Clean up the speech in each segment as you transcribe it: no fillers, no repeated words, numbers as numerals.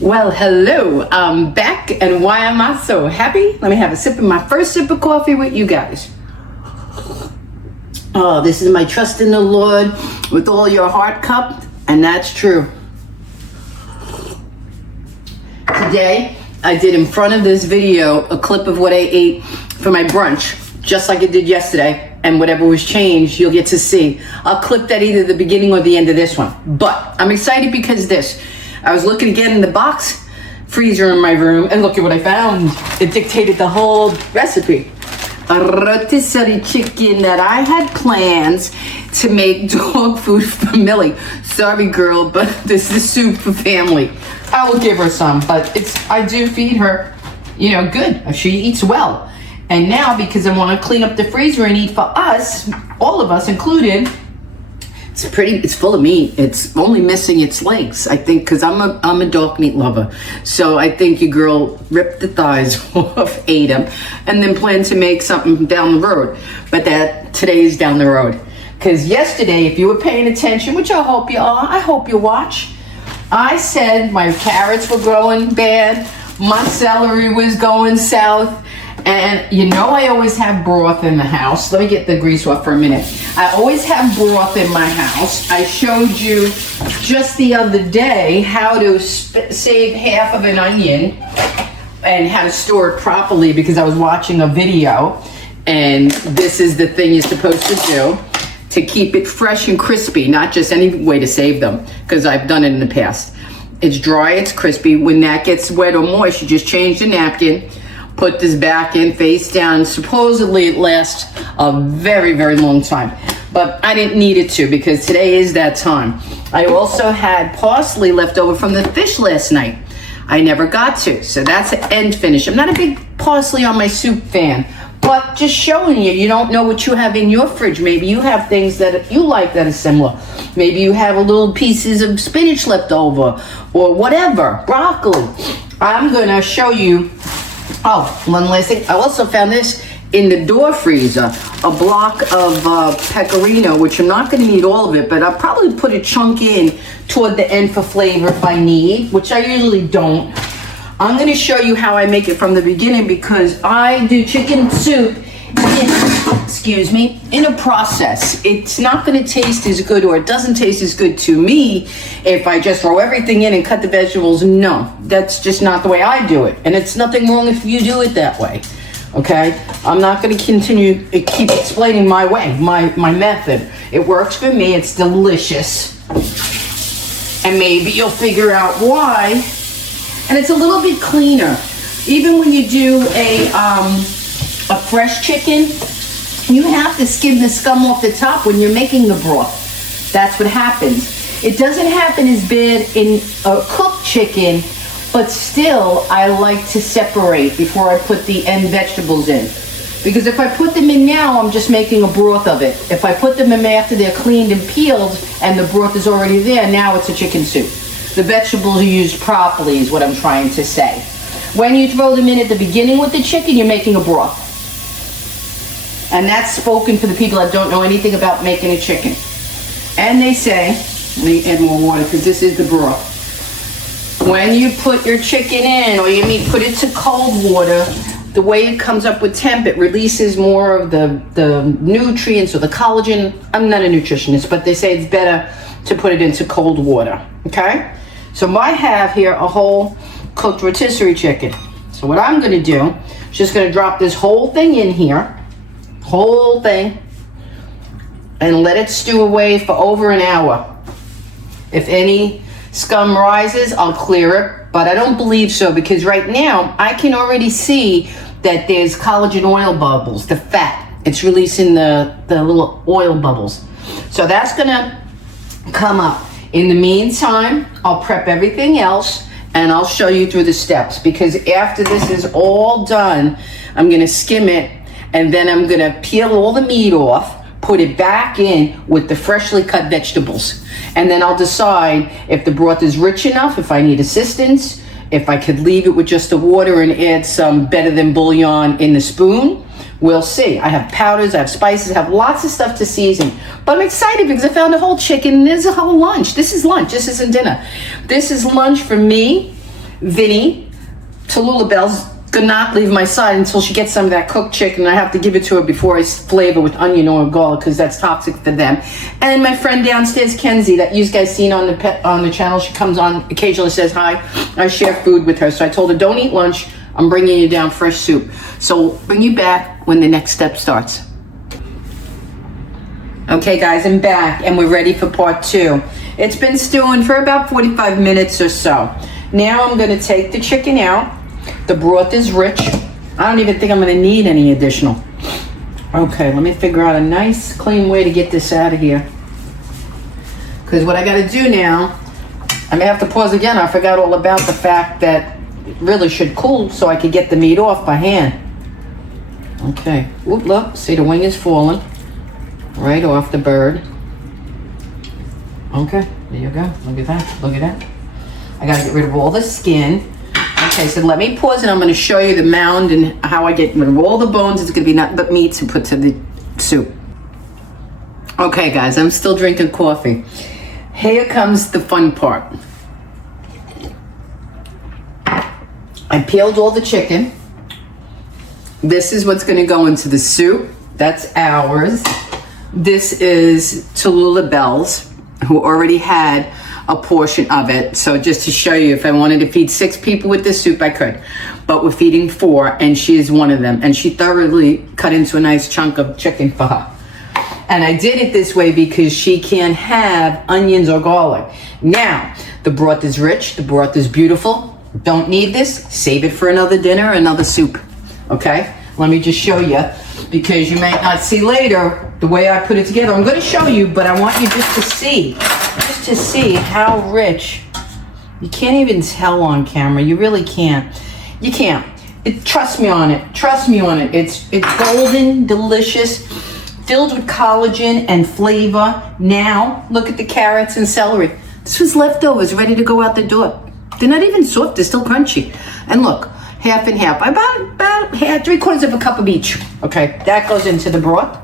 Well, hello, I'm back, and why am I so happy? Let me have a sip of my first sip of coffee with you guys. Oh, this is my trust in the Lord with all your heart cup, and that's true. Today, I did in front of this video a clip of what I ate for my brunch, just like I did yesterday, and whatever was changed, you'll get to see. I'll clip that either the beginning or the end of this one, but I'm excited because I was looking again in the box freezer in my room, and look at what I found. It dictated the whole recipe. A rotisserie chicken that I had plans to make dog food for Millie. Sorry, girl, but this is soup for family. I will give her some, but I do feed her, good. She eats well. And now, because I want to clean up the freezer and eat for us, all of us included, it's full of meat. It's only missing its legs, I think, because I'm a dog meat lover. So I think your girl ripped the thighs off, ate them, and then planned to make something down the road. But that today is down the road. Because yesterday, if you were paying attention, which I hope you are, I hope you watch, I said my carrots were growing bad, my celery was going south, and I always have broth in the house. Let me get the grease off for a minute. I always have broth in my house. I showed you just the other day how to save half of an onion and how to store it properly, because I was watching a video, and this is the thing you're supposed to do to keep it fresh and crispy, not just any way to save them, because I've done it in the past. It's dry, it's crispy. When that gets wet or moist, you just change the napkin, put this back in face down. Supposedly it lasts a very, very long time, but I didn't need it to, because today is that time. I also had parsley left over from the fish last night. I never got to, so that's an end finish. I'm not a big parsley on my soup fan, but just showing you don't know what you have in your fridge. Maybe you have things that you like that are similar. Maybe you have a little pieces of spinach left over, or whatever, broccoli. I'm gonna show you. Oh, one last thing. I also found this in the door freezer, a block of pecorino, which I'm not going to need all of it, but I'll probably put a chunk in toward the end for flavor if I need, which I usually don't. I'm going to show you how I make it from the beginning, because I do chicken soup in a process. It's not going to taste as good, or it doesn't taste as good to me if I just throw everything in and cut the vegetables. No, that's just not the way I do it. And it's nothing wrong if you do it that way. Okay? I'm not going to keep explaining my way, my method. It works for me. It's delicious. And maybe you'll figure out why. And it's a little bit cleaner. Even when you do a fresh chicken, you have to skim the scum off the top when you're making the broth. That's what happens. It doesn't happen as bad in a cooked chicken, but still I like to separate before I put the end vegetables in. Because if I put them in now, I'm just making a broth of it. If I put them in after they're cleaned and peeled and the broth is already there, now it's a chicken soup. The vegetables are used properly is what I'm trying to say. When you throw them in at the beginning with the chicken, you're making a broth. And that's spoken for the people that don't know anything about making a chicken. And they say, let me add more water because this is the broth. When you put your chicken in, or you put it to cold water, the way it comes up with temp, it releases more of the nutrients or the collagen. I'm not a nutritionist, but they say it's better to put it into cold water, okay? So I have here a whole cooked rotisserie chicken. So what I'm gonna do is just gonna drop this whole thing in here, whole thing, and let it stew away for over an hour. If any scum rises, I'll clear it, but I don't believe so, because right now I can already see that there's collagen oil bubbles, the fat. It's releasing the little oil bubbles. So that's gonna come up. In the meantime, I'll prep everything else and I'll show you through the steps, because after this is all done, I'm gonna skim it, and then I'm gonna peel all the meat off, put it back in with the freshly cut vegetables. And then I'll decide if the broth is rich enough, if I need assistance, if I could leave it with just the water and add some better than bouillon in the spoon. We'll see. I have powders, I have spices, I have lots of stuff to season. But I'm excited because I found a whole chicken and there's a whole lunch. This is lunch, this isn't dinner. This is lunch for me, Vinny, Tallulah Bell's gonna not leave my side until she gets some of that cooked chicken. I have to give it to her before I flavor with onion or garlic because that's toxic for them. And my friend downstairs, Kenzie, that you guys seen on the channel, she comes on occasionally, says hi. I share food with her, so I told her, don't eat lunch. I'm bringing you down fresh soup. So we'll bring you back when the next step starts. Okay guys, I'm back and we're ready for part 2. It's been stewing for about 45 minutes or so. Now I'm gonna take the chicken out. The broth is rich. I don't even think I'm gonna need any additional. Okay, let me figure out a nice clean way to get this out of here. Because what I gotta do now, I may have to pause again. I forgot all about the fact that it really should cool so I could get the meat off by hand. Okay, oop, look, see the wing is falling right off the bird. Okay, there you go. Look at that, look at that. I gotta get rid of all the skin. Okay, so let me pause and I'm gonna show you the mound and how I get rid of all the bones. It's gonna be nothing but meat to put to the soup. Okay guys, I'm still drinking coffee. Here comes the fun part. I peeled all the chicken. This is what's gonna go into the soup. That's ours. This is Tallulah Bell's, who already had a portion of it. So just to show you, if I wanted to feed 6 people with this soup, I could. But we're feeding 4, and she is one of them. And she thoroughly cut into a nice chunk of chicken for her. And I did it this way because she can't have onions or garlic. Now, the broth is rich, the broth is beautiful. Don't need this, save it for another dinner, another soup, okay? Let me just show you, because you might not see later the way I put it together. I'm gonna show you, but I want you just to see how rich. You can't even tell on camera, you really can't. You can't. Trust me on it, trust me on it. It's golden, delicious, filled with collagen and flavor. Now, look at the carrots and celery. This was leftovers, ready to go out the door. They're not even soft, they're still crunchy. And look, half and half. About half, 3/4 of a cup of each. Okay, that goes into the broth.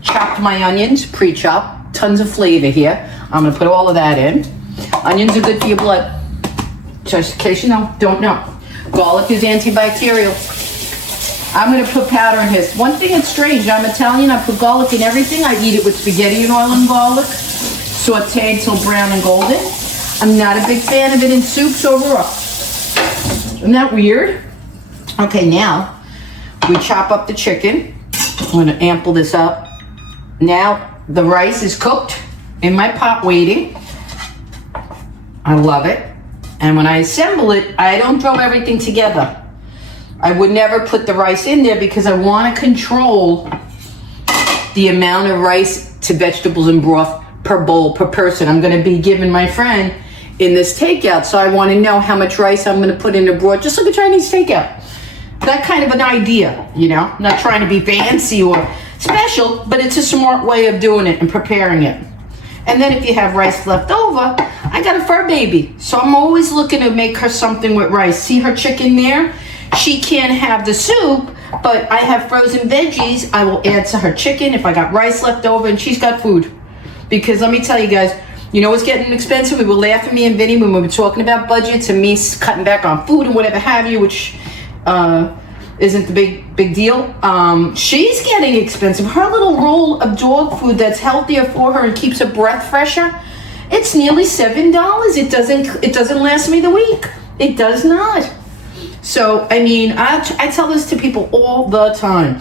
Chopped my onions, pre-chopped, tons of flavor here. I'm gonna put all of that in. Onions are good for your blood. Just in case you don't know. Garlic is antibacterial. I'm gonna put powder in his. One thing that's strange, I'm Italian, I put garlic in everything. I eat it with spaghetti and oil and garlic, sauteed till brown and golden. I'm not a big fan of it in soups overall. Isn't that weird? Okay, now we chop up the chicken. I'm gonna ample this up. Now the rice is cooked in my pot waiting. I love it. And when I assemble it, I don't throw everything together. I would never put the rice in there because I want to control the amount of rice to vegetables and broth per bowl, per person. I'm going to be giving my friend in this takeout, so I want to know how much rice I'm going to put in the broth, just like a Chinese takeout. That kind of an idea, you know, not trying to be fancy or special, but it's a smart way of doing it and preparing it. And then if you have rice left over, I got a fur baby, so I'm always looking to make her something with rice. See her chicken there? She can't have the soup, but I have frozen veggies. I will add to her chicken if I got rice left over, and she's got food. Because let me tell you guys, you know it's getting expensive. We were laughing, me and Vinny, when we were talking about budgets and me cutting back on food and whatever have you, which isn't the big deal. She's getting expensive. Her little roll of dog food that's healthier for her and keeps her breath fresher, it's nearly $7. It doesn't last me the week. It does not. So, I mean, I tell this to people all the time.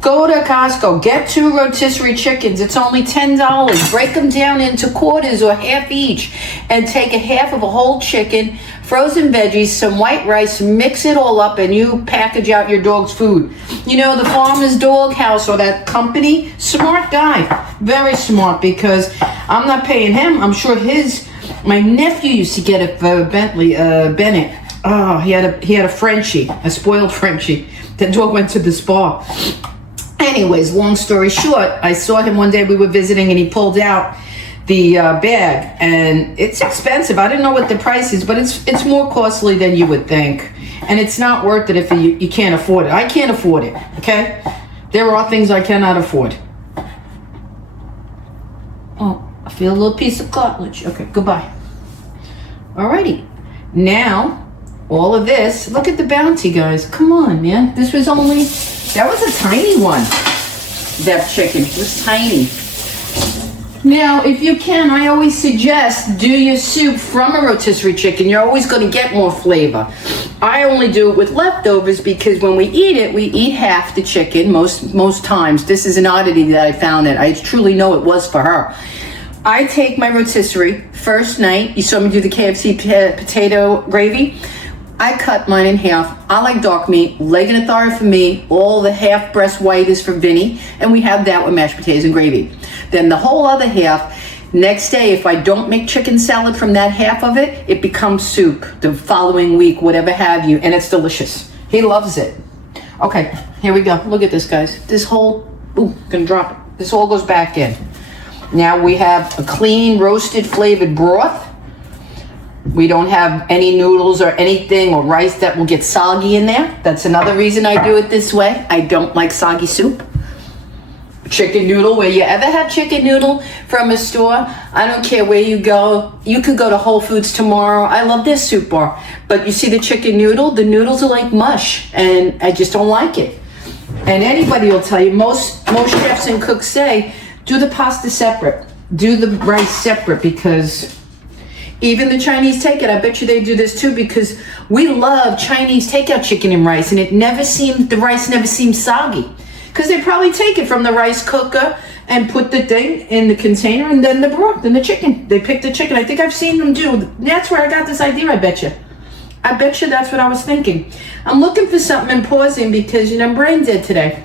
Go to Costco, get 2 rotisserie chickens. It's only $10. Break them down into quarters or half each and take a half of a whole chicken, frozen veggies, some white rice, mix it all up, and you package out your dog's food. You know, the Farmer's Dog House or that company, smart guy, very smart, because I'm not paying him. I'm sure my nephew used to get it for Bennett. Oh, he had a Frenchie, a spoiled Frenchie. The dog went to the spa. Anyways, long story short, I saw him one day, we were visiting, and he pulled out the bag, and it's expensive. I didn't know what the price is, but it's more costly than you would think, and it's not worth it if you can't afford it. I can't afford it, okay? There are things I cannot afford. Oh, I feel a little piece of cartilage. Okay, goodbye. Alrighty. Now, all of this, look at the bounty, guys. Come on, man. This was only, that was a tiny one. That chicken was tiny. Now, if you can, I always suggest do your soup from a rotisserie chicken. You're always going to get more flavor. I only do it with leftovers because when we eat it, we eat half the chicken most times. This is an oddity that I found that I truly know it was for her. I take my rotisserie first night. You saw me do the KFC potato gravy. I cut mine in half. I like dark meat, leg and a thigh for me, all the half breast white is for Vinny, and we have that with mashed potatoes and gravy. Then the whole other half, next day, if I don't make chicken salad from that half of it, it becomes soup the following week, whatever have you, and it's delicious. He loves it. Okay, here we go. Look at this, guys. This whole, gonna drop it. This all goes back in. Now we have a clean, roasted, flavored broth. We don't have any noodles or anything or rice that will get soggy in there. That's another reason I do it this way. I don't like soggy soup. Chicken noodle, where you ever had chicken noodle from a store, I don't care where you go. You could go to Whole Foods tomorrow. I love this soup bar. But you see the chicken noodle? The noodles are like mush, and I just don't like it. And anybody will tell you, most chefs and cooks say, do the pasta separate. Do the rice separate, because even the Chinese takeout, I bet you they do this too, because we love Chinese takeout chicken and rice, and the rice never seems soggy. Because they probably take it from the rice cooker and put the thing in the container, and then the broth and the chicken. They pick the chicken. I think I've seen them do. That's where I got this idea, I bet you. I bet you that's what I was thinking. I'm looking for something and pausing because, I'm brain dead today.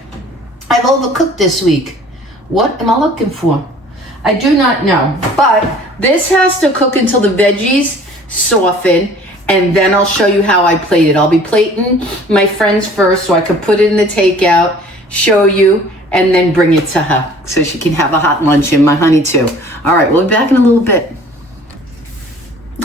I've overcooked this week. What am I looking for? I do not know. But this has to cook until the veggies soften, and then I'll show you how I plate it. I'll be plating my friends first so I could put it in the takeout, show you, and then bring it to her so she can have a hot lunch, and my honey too. All right, we'll be back in a little bit.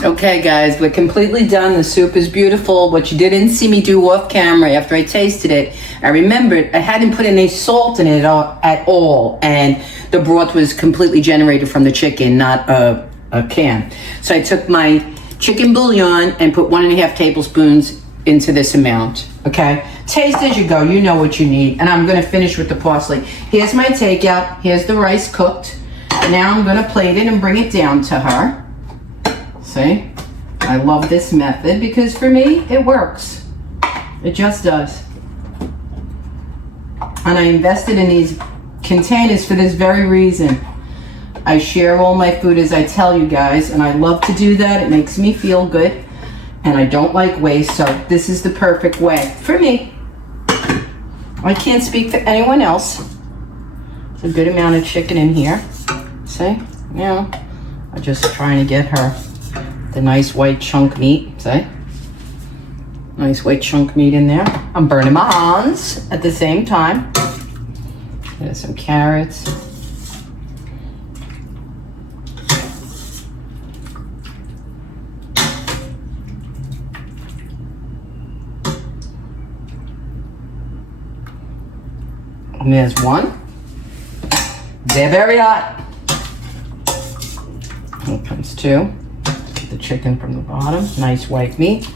Okay, guys, we're completely done. The soup is beautiful. What you didn't see me do off camera after I tasted it, I remembered I hadn't put any salt in it at all, and the broth was completely generated from the chicken, not a can. So I took my chicken bouillon and put 1.5 tablespoons into this amount. Okay, taste as you go. You know what you need. And I'm going to finish with the parsley. Here's my takeout. Here's the rice cooked. Now I'm going to plate it and bring it down to her. See, I love this method because for me it works. It just does. And I invested in these containers for this very reason. I share all my food, as I tell you guys, and I love to do that. It makes me feel good, and I don't like waste, so this is the perfect way for me. I can't speak for anyone else. It's a good amount of chicken in here. See, I'm just trying to get her the nice white chunk meat. See, nice white chunk meat in there. I'm burning my hands at the same time. There's some carrots. And there's one. They're very hot. Here comes two. Get the chicken from the bottom. Nice white meat.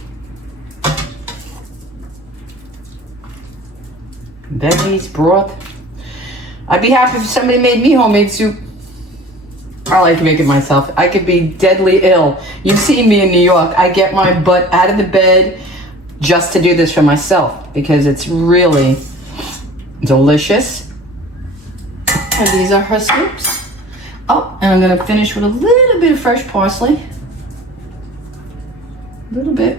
Veggies, broth. I'd be happy if somebody made me homemade soup. I like to make it myself. I could be deadly ill. You've seen me in New York. I get my butt out of the bed just to do this for myself because it's really delicious. And these are her soups. Oh, and I'm going to finish with a little bit of fresh parsley. A little bit.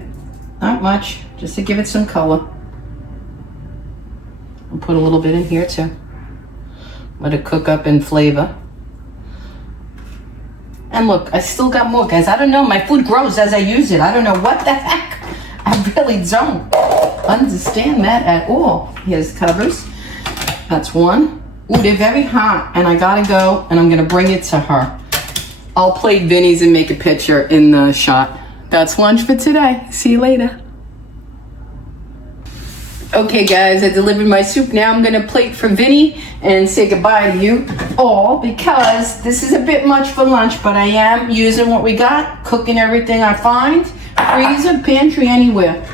Not much. Just to give it some color. I'll put a little bit in here too. Let it cook up in flavor. And look, I still got more, guys. I don't know. My food grows as I use it. I don't know what the heck. I really don't understand that at all. Here's covers. That's one. Ooh, they're very hot, and I gotta go, and I'm gonna bring it to her. I'll plate Vinny's and make a picture in the shot. That's lunch for today. See you later. Okay, guys, I delivered my soup. Now I'm gonna plate for Vinny and say goodbye to you all because this is a bit much for lunch, but I am using what we got, cooking everything I find, freezer, pantry, anywhere.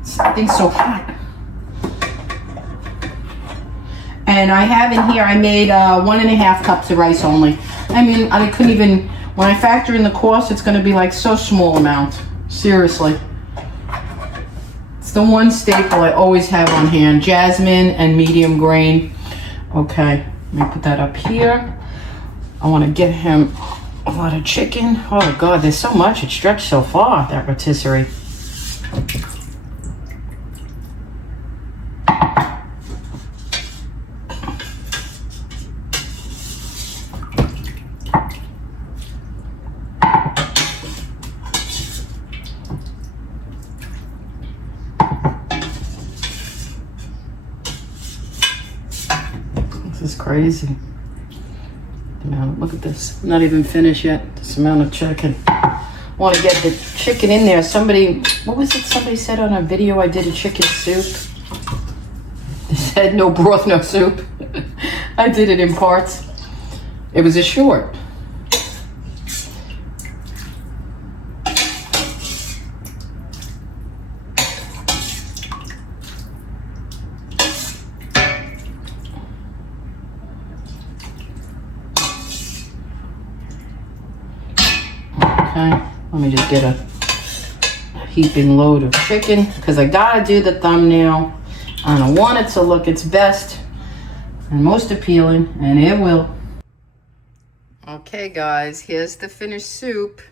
This thing's so hot. And I have in here, I made 1.5 cups of rice only. I mean, I couldn't even, when I factor in the cost, it's going to be like so small amount. Seriously. It's the one staple I always have on hand. Jasmine and medium grain. Okay, let me put that up here. I want to get him a lot of chicken. Oh God, there's so much. It stretched so far, that rotisserie. This is crazy. Look at this. I'm not even finished yet. This amount of chicken. I want to get the chicken in there. Somebody, what was it somebody said on a video I did a chicken soup? They said no broth, no soup. I did it in parts. It was a short. Okay, let me just get a heaping load of chicken because I gotta do the thumbnail. I don't want it to look its best and most appealing, and it will. Okay guys, here's the finished soup.